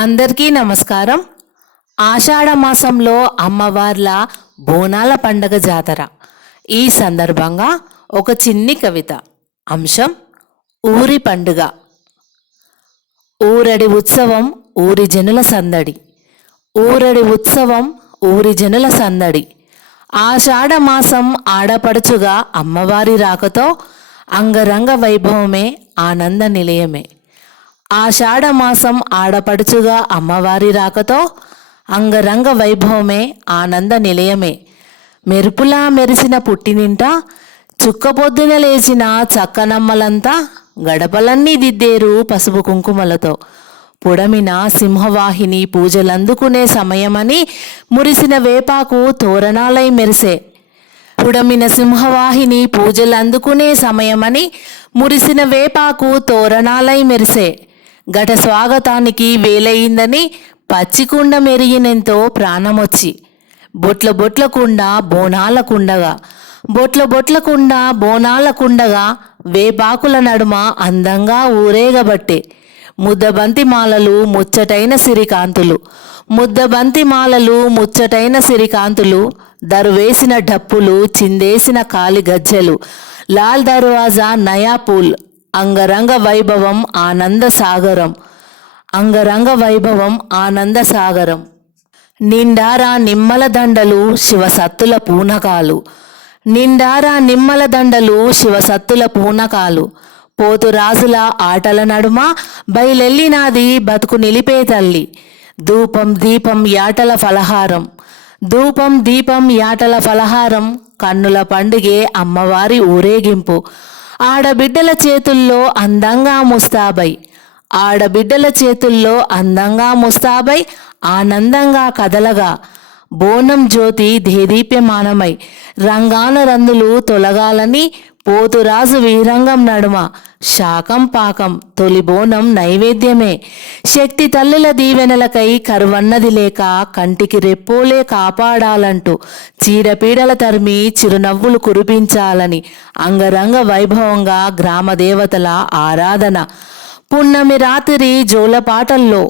అందరికీ నమస్కారం. ఆషాఢ మాసంలో అమ్మవార్ల బోనాల పండగ జాతర. ఈ సందర్భంగా ఒక చిన్ని కవిత. అంశం ఊరి పండుగ. ఊరడి ఉత్సవం ఊరి జనుల సందడి, ఊరడి ఉత్సవం ఊరి జనుల సందడి. ఆషాఢ మాసం ఆడపడుచుగా అమ్మవారి రాకతో అంగరంగ వైభవమే ఆనంద నిలయమే. ఆషాఢ మాసం ఆడపడుచుగా అమ్మవారి రాకతో అంగరంగ వైభవమే ఆనంద నిలయమే. మెరుపులా మెరిసిన పుట్టినింట చుక్కపొద్దున లేచిన చక్కనమ్మలంతా గడపలన్నీ దిద్దేరు పసుపు కుంకుమలతో. పుడమిన సింహవాహిని పూజలందుకునే సమయమని మురిసిన వేపాకు తోరణాలై మెరిసే. పుడమిన సింహవాహిని పూజలందుకునే సమయమని మురిసిన వేపాకు తోరణాలై మెరిసే. ఘట స్వాగతానికి వేలయిందని పచ్చికుండ మెరిగినెంతో ప్రాణమొచ్చి, బొట్ల బొట్ల కుండ బోనాల కుండగా, బొట్ల బొట్ల కుండ బోనాల కుండగా వేపాకుల నడుమ అందంగా ఊరేగబట్టే. ముద్దబంతి మాలలు ముచ్చటైన సిరికాంతులు, ముద్దబంతి మాలలు ముచ్చటైన సిరికాంతులు, దరువేసిన డప్పులు చిందేసిన కాలి గజ్జెలు, లాల్ దర్వాజా నయాపూల్, అంగరంగ వైభవం ఆనంద సాగరం, అంగరంగ వైభవం ఆనంద సాగరం. నిండారా నిమ్మల దండలు శివసత్తుల పూనకాలు, నిండారా నిమ్మల దండలు శివసత్తుల పూనకాలు. పోతురాజుల ఆటల నడుమ బయలెల్లినాది బతుకు నిలిపే తల్లి. ధూపం దీపం యాటల ఫలహారం, ధూపం దీపం యాటల ఫలహారం. కన్నుల పండుగే అమ్మవారి ఊరేగింపు. ఆడబిడ్డల చేతుల్లో అందంగా ముస్తాబై, ఆడబిడ్డల చేతుల్లో అందంగా ముస్తాబై ఆనందంగా కదలగా. బోనం జ్యోతి దేదీప్యమానమై రంగాన రందులు తొలగాలని పోతురాజు వీరంగం నడుమ శాకం పాకం తొలి బోనం నైవేద్యమే. శక్తి తల్లుల దీవెనలకై కరువన్నది లేక కంటికి రెప్పోలే కాపాడాలంటూ చీడపీడల తరిమి చిరునవ్వులు కురిపించాలని అంగరంగ వైభవంగా గ్రామ దేవతల ఆరాధన. పున్నమి రాత్రి జోలపాటల్లో,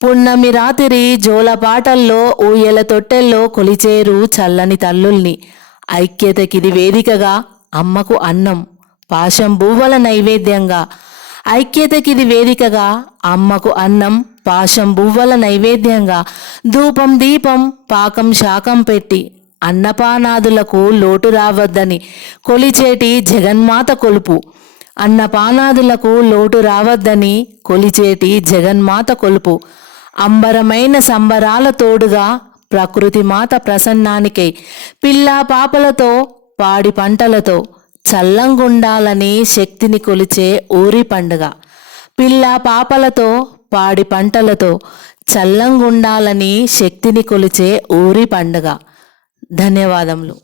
పున్నమి రాత్రి జోలపాటల్లో ఊయల తొట్టెల్లో కొలిచేరు చల్లని తల్లుల్ని. ఐక్యతకిది వేదికగా అమ్మకు అన్నం పాశం బువ్వల నైవేద్యంగా, ఐక్యతకిది వేదికగా అమ్మకు అన్నం పాశం బువ్వల నైవేద్యంగా. ధూపం దీపం పాకం శాకం పెట్టి అన్నపానాదులకు లోటు రావద్దని కొలిచేటి జగన్మాత కొలుపు, అన్నపానాదులకు లోటు రావద్దని కొలిచేటి జగన్మాత కొలుపు. అంబరమైన సంబరాల తోడుగా ప్రకృతి మాత ప్రసన్నానికై పిల్లా పాపలతో పాడి పంటలతో చల్లంగుండాలని శక్తిని కొలిచే ఊరి పండుగ. పిల్లా పాపలతో పాడి పంటలతో చల్లంగుండాలని శక్తిని కొలిచే ఊరి పండుగ. ధన్యవాదములు.